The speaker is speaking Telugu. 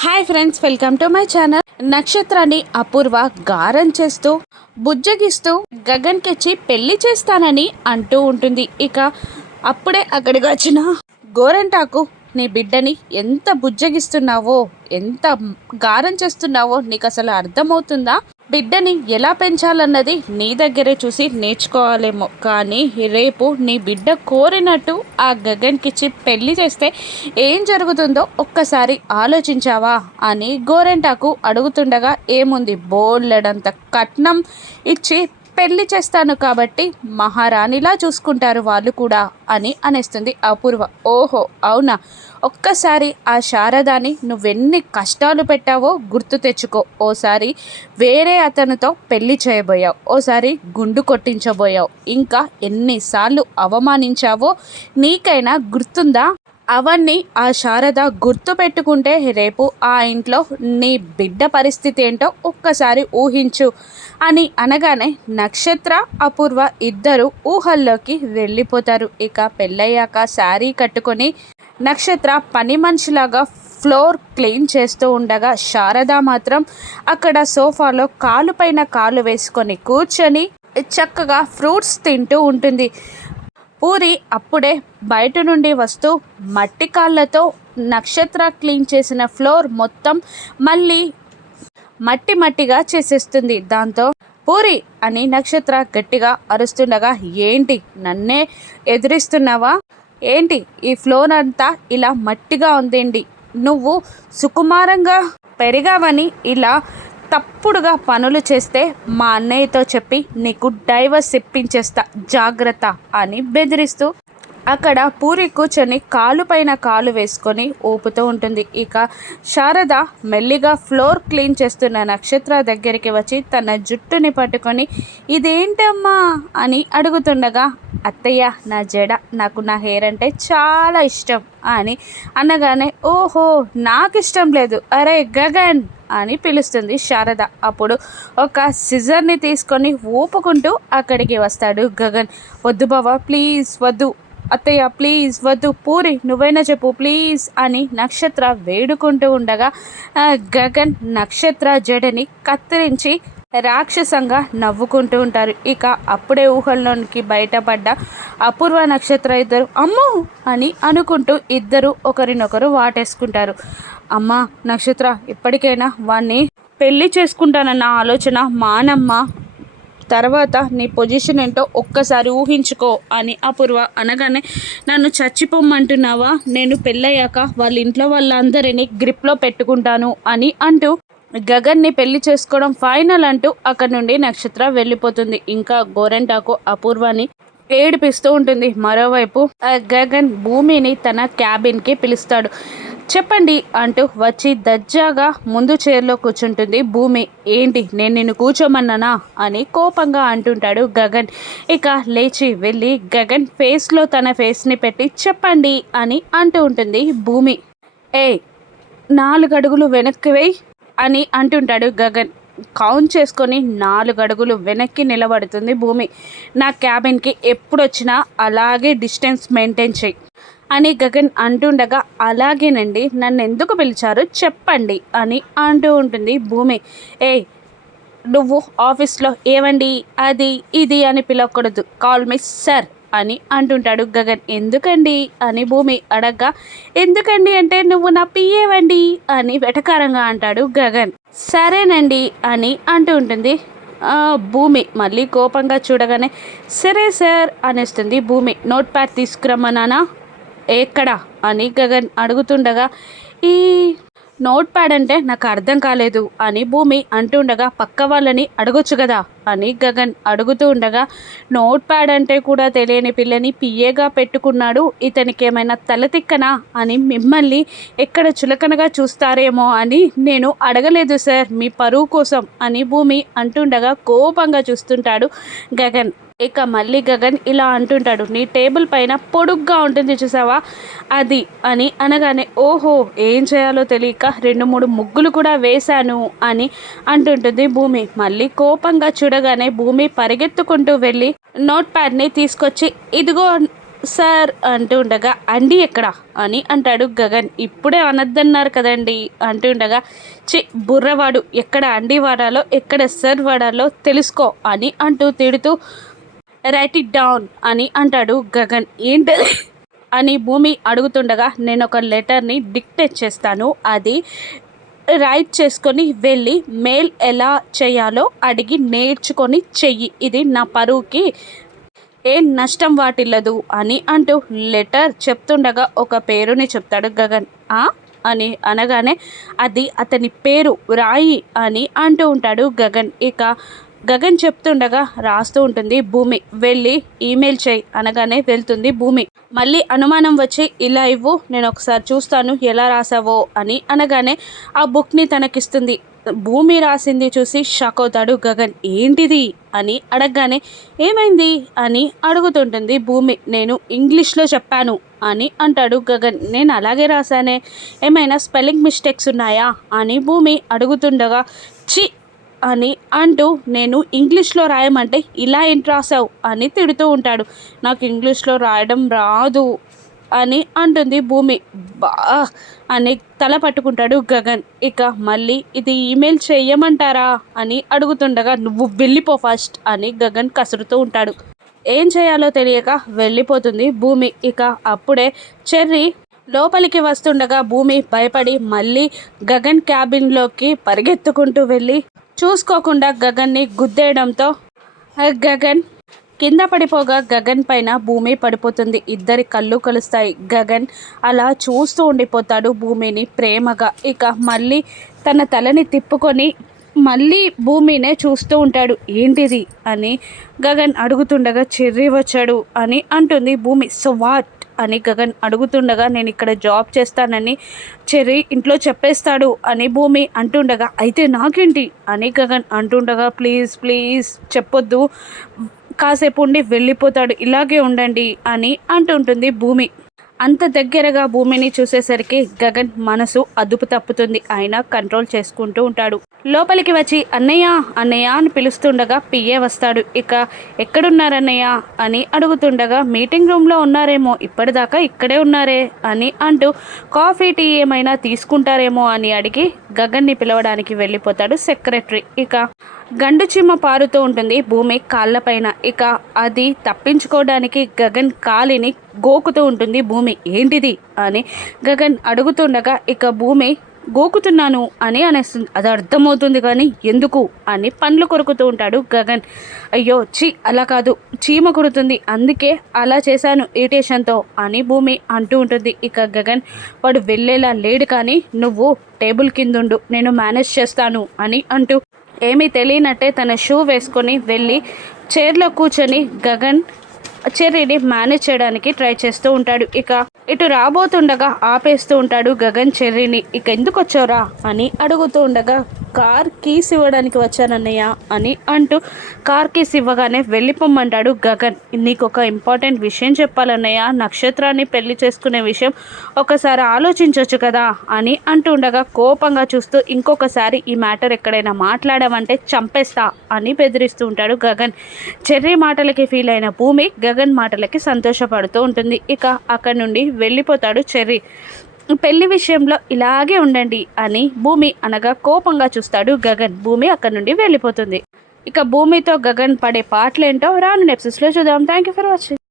Hi friends welcome to my channel. నక్షత్రాన్ని అపూర్వ గారం చేస్తూ బుజ్జగిస్తూ గగన్కిచ్చి పెళ్ళి చేస్తానని అంటూ ఉంటుంది. ఇక అప్పుడే అక్కడికి వచ్చిన గోరంటాకు నీ బిడ్డని ఎంత బుజ్జగిస్తున్నావో ఎంత గారం చేస్తున్నావో నీకు అసలు అర్థమవుతుందా? బిడ్డని ఎలా పెంచాలన్నది నీ దగ్గరే చూసి నేర్చుకోవాలేమో. కానీ రేపు నీ బిడ్డ కోరినట్టు ఆ గగన్కిచ్చి పెళ్ళి చేస్తే ఏం జరుగుతుందో ఒక్కసారి ఆలోచించావా అని గోరెంటాకు అడుగుతుండగా ఏముంది బోల్లెడంత కట్నం ఇచ్చి పెళ్ళి చేస్తాను కాబట్టి మహారాణిలా చూసుకుంటారు వాళ్ళు కూడా అని అనేస్తుంది అపూర్వ. ఓహో అవునా? ఒక్కసారి ఆ శారదాని నువ్వెన్ని కష్టాలు పెట్టావో గుర్తు తెచ్చుకో. ఓసారి వేరే అతనితో పెళ్ళి చేయబోయావు. ఓసారి గుండు కొట్టించబోయావు. ఇంకా ఎన్నిసార్లు అవమానించావో నీకైనా గుర్తుందా? అవన్నీ ఆ శారద గుర్తు పెట్టుకుంటే రేపు ఆ ఇంట్లో నీ బిడ్డ పరిస్థితి ఏంటో ఒక్కసారి ఊహించు అని అనగానే నక్షత్ర అపూర్వ ఇద్దరు ఊహల్లోకి వెళ్ళిపోతారు. ఇక పెళ్ళయ్యాక శారీ కట్టుకొని నక్షత్ర పని మనిషిలాగా ఫ్లోర్ క్లీన్ చేస్తూ ఉండగా శారద మాత్రం అక్కడ సోఫాలో కాలు పైన కాలు వేసుకొని కూర్చొని చక్కగా ఫ్రూట్స్ తింటూ ఉంటుంది. పూరి అప్పుడే బయట నుండి వస్తూ మట్టి కాళ్ళతో నక్షత్ర క్లీన్ చేసిన ఫ్లోర్ మొత్తం మళ్ళీ మట్టి మట్టిగా చేసేస్తుంది. దాంతో పూరి అని నక్షత్ర గట్టిగా అరుస్తుండగా ఏంటి నన్నే ఎదిరిస్తున్నావా? ఏంటి ఈ ఫ్లోర్ అంతా ఇలా మట్టిగా ఉందండి నువ్వు సుకుమారంగా పెరిగావని ఇలా తప్పుడుగా పనులు చేస్తే మా అన్నయ్యతో చెప్పి నీకు డైవర్స్ ఇప్పించేస్తా జాగ్రత్త అని బెదిరిస్తూ అక్కడ పూరి కూర్చొని కాలు పైన కాలు వేసుకొని ఊపుతూ ఉంటుంది. ఇక శారద మెల్లిగా ఫ్లోర్ క్లీన్ చేస్తున్న నక్షత్ర దగ్గరికి వచ్చి తన జుట్టుని పట్టుకొని ఇదేంటమ్మా? అని అడుగుతుండగా అత్తయ్య నా జడ నాకు నా హెయిర్ అంటే చాలా ఇష్టం అని అనగానే ఓహో నాకు ఇష్టం లేదు. అరే గగన్! అని పిలుస్తుంది శారద. అప్పుడు ఒక సిజర్ని తీసుకొని ఊపుకుంటూ అక్కడికి వస్తాడు గగన్. వద్దు బావ ప్లీజ్ వద్దు. అత్తయ్య ప్లీజ్ వద్దు. పూరి నువ్వైనా చెప్పు ప్లీజ్ అని నక్షత్ర వేడుకుంటూ ఉండగా గగన్ నక్షత్ర జడని కత్తిరించి రాక్షసంగా నవ్వుకుంటూ ఉంటారు. ఇక అప్పుడే ఊహల్లోనికి బయటపడ్డ అపూర్వ నక్షత్ర ఇద్దరు అమ్మో! అని అనుకుంటూ ఇద్దరు ఒకరినొకరు వాటేసుకుంటారు. అమ్మ నక్షత్ర ఇప్పటికైనా వాణ్ణి పెళ్ళి చేసుకుంటానన్న ఆలోచన మానమ్మ. తర్వాత నీ పొజిషన్ ఏంటో ఒక్కసారి ఊహించుకో అని అపూర్వ అనగానే నన్ను చచ్చిపోమ్మంటున్నావా? నేను పెళ్ళయ్యాక వాళ్ళ ఇంట్లో వాళ్ళందరినీ గ్రిప్లో పెట్టుకుంటాను అని అంటూ గగన్ని పెళ్ళి చేసుకోవడం ఫైనల్ అంటూ అక్కడి నుండి నక్షత్ర వెళ్ళిపోతుంది. ఇంకా గోరెంటాకు అపూర్వాన్ని ఏడిపిస్తూ ఉంటుంది. మరోవైపు గగన్ భూమిని తన క్యాబిన్కి పిలుస్తాడు. చెప్పండి అంటూ వచ్చి దజ్జాగా ముందు చైర్లో కూర్చుంటుంది భూమి. ఏంటి నేను నిన్ను కూర్చోమన్నానా అని కోపంగా అంటుంటాడు గగన్. ఇక లేచి వెళ్ళి గగన్ ఫేస్లో తన ఫేస్ని పెట్టి చెప్పండి అని అంటూ ఉంటుంది భూమి. ఏ నాలుగు అడుగులు వెనక్కి వేయి. అని అంటుంటాడు గగన్. కౌంట్ చేసుకొని నాలుగు అడుగులు వెనక్కి నిలబడుతుంది భూమి. నా క్యాబిన్కి ఎప్పుడొచ్చినా అలాగే డిస్టెన్స్ మెయింటైన్ చేయి అని గగన్ అంటుండగా అలాగేనండి నన్ను ఎందుకు పిలిచారు? చెప్పండి అని అంటూ ఉంటుంది భూమి. ఏ నువ్వు ఆఫీస్లో ఏమండి అది ఇది అని పిలవకూడదు. Call me sir. అని అంటుంటాడు గగన్. ఎందుకండి? అని భూమి అడగ్గా. ఎందుకండి అంటే నువ్వు నా పియ్యేవండి అని వెటకారంగా అంటాడు గగన్. సరేనండి అని అంటూ ఉంటుంది. భూమి మళ్ళీ కోపంగా చూడగానే సరే సార్ అనేస్తుంది భూమి. నోట్ ప్యాడ్ తీసుకురమ్మనానా ఎక్కడ? అని గగన్ అడుగుతుండగా ఈ నోట్ ప్యాడ్ అంటే నాకు అర్థం కాలేదు అని భూమి అంటుండగా పక్క వాళ్ళని అడగొచ్చు కదా అని గగన్ అడుగుతూ ఉండగా నోట్ ప్యాడ్ అంటే కూడా తెలియని పిల్లని పిఏగా పెట్టుకున్నాడు. ఇతనికి ఏమైనా తలతిక్కనా అని మిమ్మల్ని ఎక్కడ చులకనగా చూస్తారేమో అని నేను అడగలేదు సార్. మీ పరువు కోసం అని భూమి అంటుండగా కోపంగా చూస్తుంటాడు గగన్. ఇక మళ్ళీ గగన్ ఇలా అంటుంటాడు నీ టేబుల్ పైన పొడుగ్గా ఉంటుంది చూసావా? అది అని అనగానే ఓహో ఏం చేయాలో తెలియక రెండు మూడు ముగ్గులు కూడా వేశాను అని అంటుంటుంది భూమి. మళ్ళీ కోపంగా చూడగానే భూమి పరిగెత్తుకుంటూ వెళ్ళి నోట్ ప్యాడ్ని తీసుకొచ్చి ఇదిగో సార్ అంటూ ఉండగా అండి ఎక్కడ? అని అంటాడు గగన్. ఇప్పుడే అనద్దన్నారు కదండి అంటూ ఉండగా చి బుర్రవాడు ఎక్కడ అండి వాడాలో ఎక్కడ సార్ వాడాలో తెలుసుకో అని అంటూ తిడుతూ రైట్ ఇట్ డౌన్ అని అంటాడు గగన్. ఏంటది అని భూమి అడుగుతుండగా నేను ఒక లెటర్ని డిక్టేట్ చేస్తాను. అది రైట్ చేసుకొని వెళ్ళి మెయిల్ ఎలా చేయాలో అడిగి నేర్చుకొని చెయ్యి. ఇది నా పరువుకి ఏ నష్టం వాటిల్లదు అని అంటూ లెటర్ చెప్తుండగా ఒక పేరుని చెప్తాడు గగన్. ఆ? అని అనగానే అది అతని పేరు రాయి అని అంటూ ఉంటాడు గగన్. ఇక గగన్ చెప్తుండగా రాస్తూ ఉంటుంది భూమి వెళ్ళి ఈమెయిల్ చేయి అనగానే వెళ్తుంది భూమి. మళ్ళీ అనుమానం వచ్చి ఇలా ఇవ్వు నేను ఒకసారి చూస్తాను ఎలా రాసావో అని అనగానే ఆ బుక్ని తనకిస్తుంది. భూమి రాసింది చూసి షాక్ అవుతాడు గగన్. ఏంటిది? అని అడగగానే ఏమైంది? అని అడుగుతుంటుంది భూమి. నేను ఇంగ్లీష్లో చెప్పాను అని అంటాడు గగన్. నేను అలాగే రాశానే. ఏమైనా స్పెల్లింగ్ మిస్టేక్స్ ఉన్నాయా? అని భూమి అడుగుతుండగా చి అని అంటూ నేను ఇంగ్లీష్లో రాయమంటే ఇలా ఏంటి రాసావు అని తిడుతూ ఉంటాడు. నాకు ఇంగ్లీష్లో రాయడం రాదు అని అంటుంది భూమి. బా అని తల పట్టుకుంటాడు గగన్. ఇక మళ్ళీ ఇది ఈమెయిల్ చేయమంటారా అని అడుగుతుండగా నువ్వు వెళ్ళిపో ఫస్ట్ అని గగన్ కసురుతూ ఉంటాడు. ఏం చేయాలో తెలియక వెళ్ళిపోతుంది భూమి. ఇక అప్పుడే చెర్రీ లోపలికి వస్తుండగా భూమి భయపడి మళ్ళీ గగన్ క్యాబిన్లోకి పరిగెత్తుకుంటూ వెళ్ళి చూసుకోకుండా గగన్ని గుద్దేయడంతో గగన్! కింద పడిపోగా గగన్ పైన భూమి పడిపోతుంది. ఇద్దరి కళ్ళు కలుస్తాయి. గగన్ అలా చూస్తూ ఉండిపోతాడు భూమిని ప్రేమగా. ఇక మళ్ళీ తన తలని తిప్పుకొని మళ్ళీ భూమినే చూస్తూ ఉంటాడు. ఏంటిది? అని గగన్ అడుగుతుండగా చెర్రి వచ్చాడు అని అంటుంది భూమి. So what? అని గగన్ అడుగుతుండగా నేను ఇక్కడ జాబ్ చేస్తానని చెర్రీ ఇంట్లో చెప్పేస్తాడు అని భూమి అంటుండగా అయితే నాకేంటి? అని గగన్ అంటుండగా ప్లీజ్ ప్లీజ్ చెప్పొద్దు. కాసేపు ఉండి వెళ్ళిపోతాడు. ఇలాగే ఉండండి అని అంటుంటుంది భూమి. అంత దగ్గరగా భూమిని చూసేసరికి గగన్ మనసు అదుపు తప్పుతుంది. అయినా కంట్రోల్ చేసుకుంటూ ఉంటాడు. లోపలికి వచ్చి అన్నయ్య అన్నయ్య అని పిలుస్తుండగా పిఏ వస్తాడు. ఇక ఎక్కడున్నారన్నయ్య? అని అడుగుతుండగా మీటింగ్ రూమ్లో ఉన్నారేమో ఇప్పటిదాకా ఇక్కడే ఉన్నారే అని అంటూ కాఫీ టీ ఏమైనా తీసుకుంటారేమో అని అడిగి గగన్ని పిలవడానికి వెళ్ళిపోతాడు సెక్రటరీ. ఇక గండు చిమ్మ పారుతూ ఉంటుంది భూమి కాళ్ళపైన. ఇక అది తప్పించుకోవడానికి గగన్ కాలిని గోకుతూ ఉంటుంది. భూమి ఏంటిది? అని గగన్ అడుగుతుండగా ఇక భూమి గోకుతున్నాను అని అనేస్తుంది అది అర్థమవుతుంది కానీ ఎందుకు అని పండ్లు కొరుకుతూ ఉంటాడు గగన్. అయ్యో చీ అలా కాదు. చీమ కుడుతుంది అందుకే అలా చేశాను ఇరిటేషన్తో అని భూమి అంటూ ఉంటుంది. ఇక గగన్ వాడు వెళ్ళేలా లేడు కానీ నువ్వు టేబుల్ కిందుండు. నేను మేనేజ్ చేస్తాను అని అంటూ ఏమీ తెలియనట్టే తన షూ వేసుకొని వెళ్ళి చైర్లో కూర్చొని గగన్ చెర్రీని మేనేజ్ చేయడానికి ట్రై చేస్తూ ఉంటాడు. ఇక ఇటు రాబోతుండగా ఆపేస్తూ ఉంటాడు గగన్ చెర్రిని. ఇక ఎందుకు వచ్చావురా అని అడుగుతూ ఉండగా కార్ కీస్ ఇవ్వడానికి వచ్చానన్నయ్య అని అంటూ కార్ కీస్ ఇవ్వగానే వెళ్ళిపోమ్మంటాడు గగన్. నీకు ఒక ఇంపార్టెంట్ విషయం చెప్పాలన్నయ్య. నక్షత్రాన్ని పెళ్ళి చేసుకునే విషయం ఒకసారి ఆలోచించవచ్చు కదా అని అంటూ ఉండగా కోపంగా చూస్తూ ఇంకొకసారి ఈ మ్యాటర్ ఎక్కడైనా మాట్లాడామంటే చంపేస్తా అని బెదిరిస్తూ ఉంటాడు గగన్. చెర్రీ మాటలకి ఫీల్ అయిన భూమి గగన్ మాటలకి సంతోషపడుతూ ఉంటుంది. ఇక అక్కడి నుండి వెళ్ళిపోతాడు చెర్రీ. పెళ్ళి విషయంలో ఇలాగే ఉండండి అని భూమి అనగా కోపంగా చూస్తాడు గగన్. భూమి అక్కడి నుండి వెళ్ళిపోతుంది. ఇక భూమితో గగన్ పడే పాటలేంటో రాను నెప్సిస్లో చూద్దాం. Thank you for watching